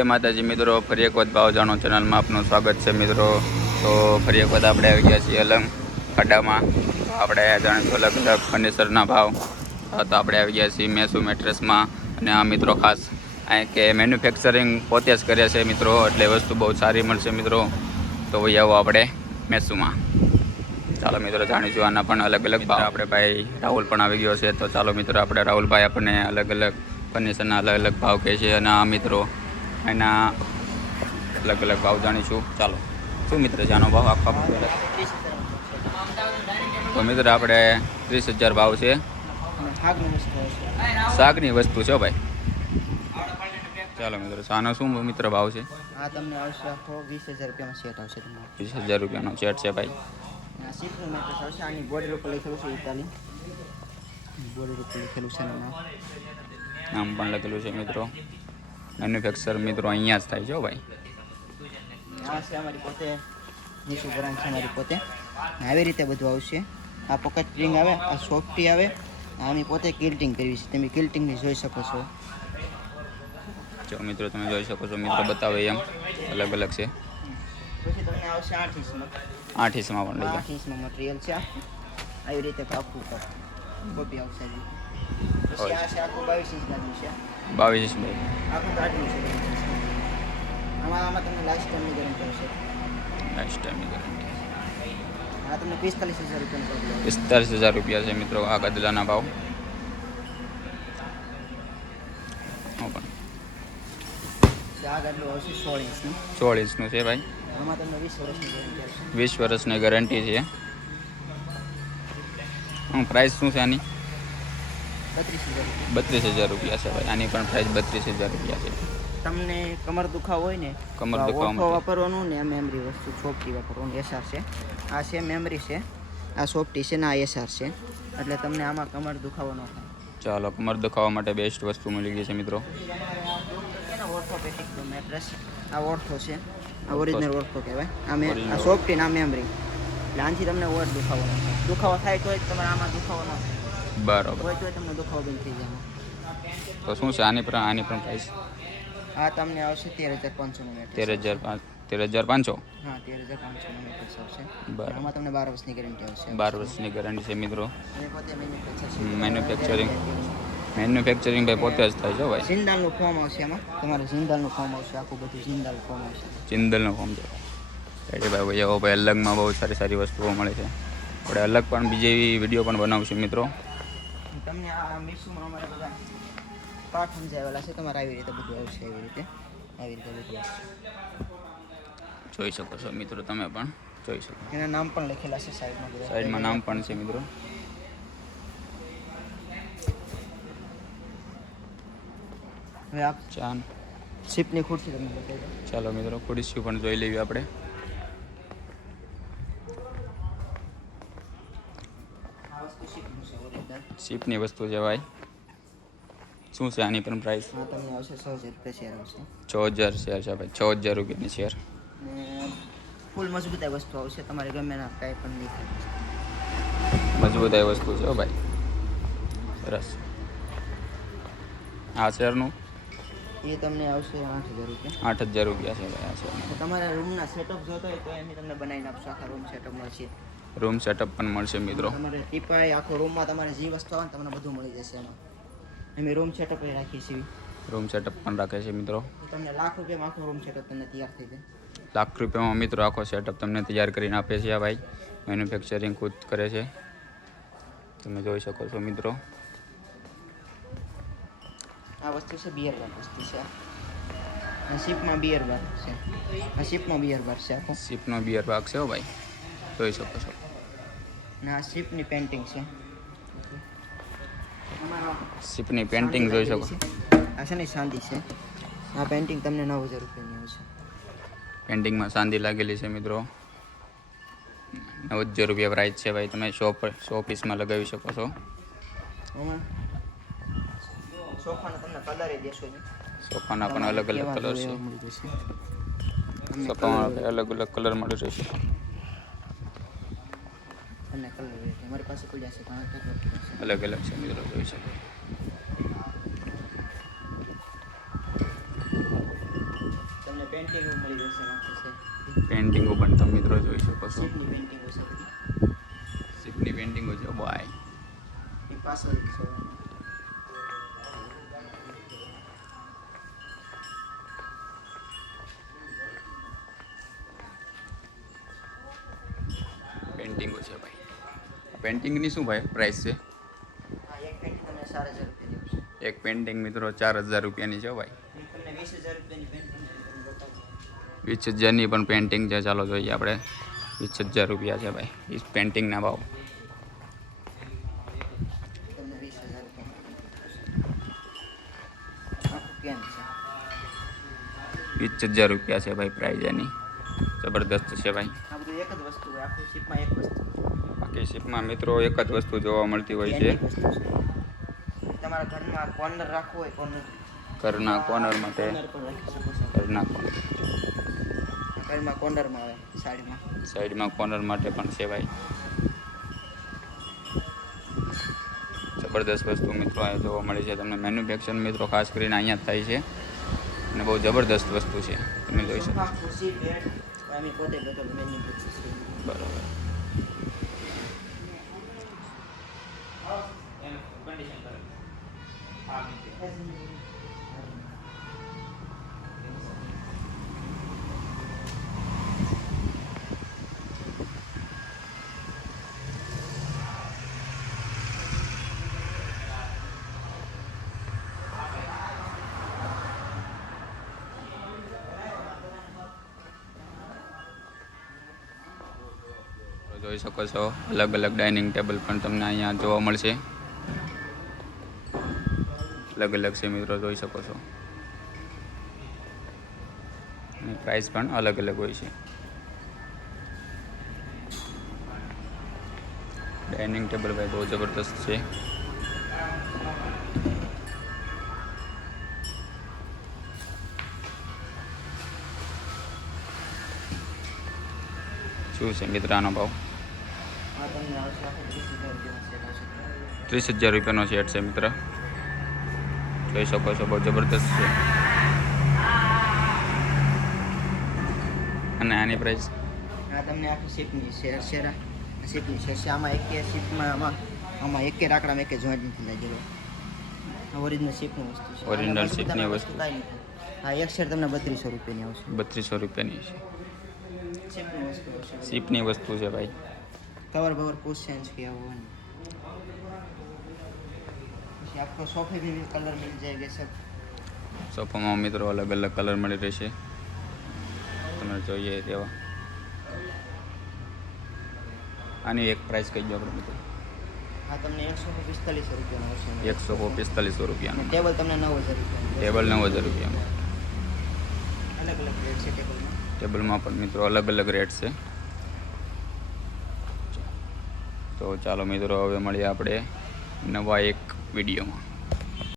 જય માતાજી મિત્રો, ફરી એક વખત ભાવ જાણો ચેનલમાં આપનું સ્વાગત છે મિત્રો. તો ફરી એક વખત આપણે આવી ગયા છીએ અલંગ ખાડામાં. તો આપણે જાણીશું અલગ અલગ ફર્નિચરના ભાવ. તો આપણે આવી ગયા છીએ મેસુ મેટ્રેસમાં. અને આ મિત્રો ખાસ અહીં કે મેન્યુફેક્ચરિંગ પોતે જ કરે છે મિત્રો, એટલે વસ્તુ બહુ સારી મળશે મિત્રો. તો ભાઈ આવો આપણે મેસુમાં. ચાલો મિત્રો જાણીશું આના પણ અલગ અલગ ભાવ. આપણે ભાઈ રાહુલ પણ આવી ગયો છે. તો ચાલો મિત્રો આપણે રાહુલભાઈ આપણને અલગ અલગ ફર્નિચરના અલગ અલગ ભાવ કહે છે. અને આ મિત્રો એના અલગ અલગ ભાવ જાણીશું. ચાલો શું મિત્ર છે આનો ભાવ આખો? તો મિત્ર આપણે 30,000 ભાવ છે. શાકની વસ્તુ છે ભાઈ. ચાલો મિત્રો આનો શું મિત્ર ભાવ છે? આ તમને આવશે આખો 20,000 રૂપિયાનો સેટ આવશે. 20,000 રૂપિયાનો સેટ છે ભાઈ. આ સીટનું મેટ્રેસ આવશે. આની બોર્ડર ઉપર લખેલું છે ઇટાલી. બોર્ડર ઉપર લખેલું છે નામ પણ લખેલું છે મિત્રો. મેન્યુફેક્ચર મિત્રો અહીંયા જ થાય છે ભાઈ. આ છે અમારી પોતે મેસુ બ્રાન્ડ છે અમારી પોતે. આવી રીતે બધું આવશે. આ પોકેટ સ્પ્રિંગ આવે, આ સોફ્ટી આવે. આની પોતે કિલ્ટિંગ કરવી છે. તમે કિલ્ટિંગની જોઈ શકો છો. જો મિત્રો તમે જોઈ શકો છો. મિત્રો બતાવે એમ અલગ અલગ છે. પછી તમને આવશે 8 ઇંચમાં. 8 ઇંચમાં પણ લઈ 8 ઇંચમાં મટીરિયલ છે. આવી રીતે આખું કોપી આવશે. પછી આ છે આખું 22 ઇંચનું છે. 22 ઇંચ ભાઈ. આખું કાઢવું છે. આમાં તમને લાસ્ટ ટાઈમની ગેરંટી આવશે. લાસ્ટ ટાઈમની ગેરંટી. આ તમને 45,000 રૂપિયાનો પડે. 45,000 રૂપિયા છે મિત્રો આ ગદલાના ભાવ. આ ગાડલું આવશે 16 ઇંચનું. 16 ઇંચનું છે ભાઈ. આમાં તમને 20 વર્ષની ગેરંટી આવશે. 20 વર્ષની ગેરંટી છે. પ્રાઇસ શું છે આની? 32,000 રૂપિયા છે ભાઈ. આની પણ પ્રાઇસ 32,000 રૂપિયા છે. તમને કમર દુખાવો હોય ને, કમર દુખાવો વાપરવાનું ને મેમરી વસ્તુ સોફ્ટી વાપરવાનું. એસઆર છે. આ છે મેમરી છે, આ સોફ્ટી છે ને આ એસઆર છે. એટલે તમને આમાં કમર દુખાવો ન થાય. ચાલો કમર દુખાવા માટે બેસ્ટ વસ્તુ મળી ગઈ છે મિત્રો. Orthopaedic mattress. આ ઓર્થો છે, આ ઓરિજિનલ ઓર્થો કહેવાય. આ સોફ્ટી ના મેમરી. એટલે આનાથી તમને ઓર દુખાવો ન થાય. દુખાવો થાય તો જ તમારે આમાં દુખાવો ન થાય. બરાબર. હોય તો તમને દુખાવો બંધ થઈ જાય. તો શું છે આની પણ પ્રાઇસ? આ તમને આવશે 13,500 નું મેટ્રેસ. 13,500. હા 13,500 નું મેટ્રેસ આવશે. બરાબર. આમાં તમને 12 વર્ષની ગેરંટી આવશે. 12 વર્ષની ગેરંટી છે મિત્રો. અને પોતે મેન્યુફેક્ચરિંગ ભાઈ પોતે જ થાય છે ભાઈ. જિંદાલનું ફોર્મ આવશે. આમાં તમારે જિંદાલનું ફોર્મ આવશે. આખું બધું જિંદાલ ફોર્મ આવશે. જિંદલનો ફોર્મ છે ભાઈ. એવો ભાઈ અલગમાં બહુ સારી સારી વસ્તુઓ મળે છે. આપણે અલગ પણ બીજી એવી વિડીયો પણ બનાવશું મિત્રો. તમને આ મેસુમાં અમારે બધા પાઠ સમજાવેલા છે. તમારે આવી રીતે બધું આવશે. આવી રીતે બધું જોઈ શકો છો મિત્રો. તમે પણ જોઈ શકો. એના નામ પણ લખેલા છે સાઈડમાં. સાઈડમાં નામ પણ છે મિત્રો. હવે આપ ચાન શિપની ખુરશી તમને બતાવી દો. ચાલો મિત્રો ખુરશી પણ જોઈ લેવી આપણે. આ વસ્તુ શિપનું છે ઓરિજિનલ. શિપની વસ્તુ છે ભાઈ. શું છે આની પણ પ્રાઇસ? આ તમને આવશે 6,000 રૂપિયા શેર આવશે. 6,000 શેર છે ભાઈ. 6,000 રૂપિયાની શેર. ને ફૂલ મજબૂતાઈ વસ્તુ આવશે. તમારે ગમે ના કાંઈ પણ નહીં થાય. મજબૂતાઈ વસ્તુ છે ભાઈ. સરસ. આ શેરનું એ તમને આવશે 8,000 રૂપિયા. 8,000 રૂપિયા છે ભાઈ આ શેર. તો તમારા રૂમના સેટઅપ જોતો હોય તો એમ તમને બનાવીને આપશો. આખા રૂમ સેટઅપ મળશે. રૂમ સેટઅપ પણ મળશે મિત્રો. તમારે ટીપાઈ આખો રૂમમાં તમારે જે વસ્તુ આવે ને તમને બધું મળી જશે એમાં. અમે રૂમ સેટઅપ રાખીએ છીએ. રૂમ સેટઅપ પણ રાખે છે મિત્રો. તમને લાખ રૂપિયામાં આખો રૂમ સેટઅપ તમને તૈયાર થઈ જાય. લાખ રૂપિયામાં મિત્રો આખો સેટઅપ તમને તૈયાર કરીને આપે છે આ ભાઈ. મેન્યુફેક્ચરિંગ ખુદ કરે છે. તમે જોઈ શકો છો મિત્રો. આ વસ્તુ છે બિયર બાર વસ્તુ છે. આ શિપમાં બિયર બાર છે. આ શિપમાં બિયર બાર છે આખો. શિપનો બિયર ભાગ છે ભાઈ. જોઈ શકો છો. અને આ શિપની પેન્ટિંગ છે. શિપની પેન્ટિંગ જોઈ શકો. આ છે ને ચાંદી છે. આ પેન્ટિંગ તમને 9,000 રૂપિયાની આવશે. પેન્ટિંગમાં ચાંદી લાગેલી છે મિત્રો. 9,000 રૂપિયા પ્રાઇસ છે ભાઈ. તમે સો પીસમાં લગાવી શકો છો. સોફાના તમને કલર દેશો છે. સોફાના પણ અલગ અલગ કલર છે. સોફામાં અલગ અલગ કલર મળી રહેશે. અને કલર અમારી પાસે પડ્યા છે. અલગ અલગ છે મિત્રો. જોઈ શકો. પેન્ટિંગ મળી જશે આખું છે પેન્ટિંગો પણ તમે મિત્રો જોઈ શકો છો. શીપની પેન્ટિંગો છે બધી શીપની પેન્ટિંગો છે ભાઈ. એ પાછળ છે પેન્ટિંગો છે ભાઈ. પેન્ટિંગની શું ભાઈ પ્રાઇસ છે? હા એક પેન્ટિંગ તમને 4000 રૂપિયાની આવશે એક પેન્ટિંગ મિત્રો 4000 રૂપિયાની છે ભાઈ. તમને 20000 રૂપિયાની પેન્ટિંગ તમને બતાવું 20,000ની પણ પેન્ટિંગ છે. ચાલો જોઈએ આપણે. 20,000 રૂપિયા છે ભાઈ એ પેન્ટિંગના ભાવ. તમને 20000 રૂપિયા આખું કેન છે 20,000 રૂપિયા છે ભાઈ પ્રાઇઝ એની. જબરદસ્ત છે ભાઈ. આ બધું એક જ વસ્તુ હોય આખું શીપમાં એક વસ્તુ બાકી શિપમાં મિત્રો એક જ વસ્તુ જોવા મળતી હોય છે. એની વસ્તુ છે તમારા ઘરમાં કોર્નર રાખવો હોય કોર્નર ઘરના કોર્નર માટે. કોર્નર પણ રાખી શકો છો ઘરના કોર્નર ઘરમાં કોર્નરમાં આવે સાઈડમાં કોર્નર માટે પણ છે ભાઈ. જબરદસ્ત વસ્તુ મિત્રો અહીંયા જોવા મળે છે તમને. મેન્યુફેક્ચર મિત્રો ખાસ કરીને અહીંયા જ થાય છે અને બહુ જબરદસ્ત વસ્તુ છે તમે જોઈ શકો. ખુરશી બેડ અમે પોતે બધો મેન્યુ પૂછીએ છીએ બરાબર. જોઈ શકો છો અલગ અલગ ડાઇનિંગ ટેબલ પણ તમને અહીંયા જોવા મળશે. અલગ અલગ છે મિત્રો જોઈ શકો છો. અને પ્રાઇસ પણ અલગ અલગ હોય છે. ડાઇનિંગ ટેબલ ભાઈ બહુ જબરદસ્ત છે. શું છે મિત્ર આનો ભાવ? આ તમને આવશે આખું 30000 રૂપિયાનો સેટ આવશે 30,000 રૂપિયાનો સેટ છે મિત્ર. જોઈ શકો છો બહુ જબરદસ્ત છે. અને આની પ્રાઇસ? આ તમને આખી શીપની શેરા શીપની છે આમાં એક શીપમાં આમાં એક રાકડામાં એક જોઈન્ટ નથી લાગેલો ઓરિજિનલ શીપની વસ્તુ છે ઓરિજિનલ શીપની વસ્તુ. કાંઈ નથી હા એક શેર તમને 3200 રૂપિયાની આવશે 3200 રૂપિયાની છે. શીપની વસ્તુ આવશે શીપની વસ્તુ છે ભાઈ. कवर बवर कुछ चेंज किया हुआ है પછી आपको सोफे में भी कलर मिल जाएगा सब સોફામાં મિત્રો અલગ અલગ કલર મળી રહેશે તમે જોઈએ તેવા. આની એક પ્રાઇસ કહી દો આપણે મિત્રો. હા તમને 145 રૂપિયાનો આવશે 145 રૂપિયાનું. ટેબલ તમને 9000 રૂપિયાનું ટેબલ 9000 રૂપિયામાં. અલગ અલગ રેટ છે ટેબલમાં પણ મિત્રો અલગ અલગ રેટ છે. તો ચાલો મિત્રો હવે મળીએ આપણે નવા એક વિડીયોમાં.